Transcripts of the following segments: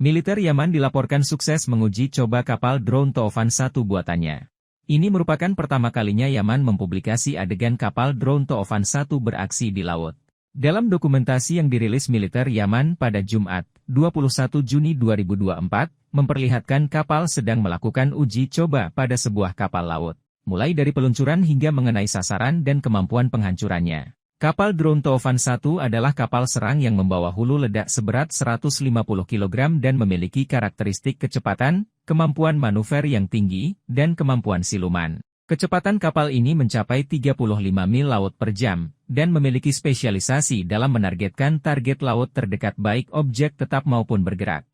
Militer Yaman dilaporkan sukses menguji coba kapal drone Toofan 1 buatannya. Ini merupakan pertama kalinya Yaman mempublikasi adegan kapal drone Toofan 1 beraksi di laut. Dalam dokumentasi yang dirilis militer Yaman pada Jumat, 21 Juni 2024, memperlihatkan kapal sedang melakukan uji coba pada sebuah kapal laut, mulai dari peluncuran hingga mengenai sasaran dan kemampuan penghancurannya. Kapal drone Toofan 1 adalah kapal serang yang membawa hulu ledak seberat 150 kg dan memiliki karakteristik kecepatan, kemampuan manuver yang tinggi, dan kemampuan siluman. Kecepatan kapal ini mencapai 35 mil laut per jam, dan memiliki spesialisasi dalam menargetkan target laut terdekat baik objek tetap maupun bergerak.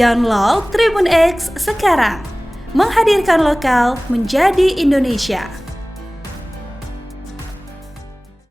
Download Tribun X sekarang, menghadirkan lokal menjadi Indonesia.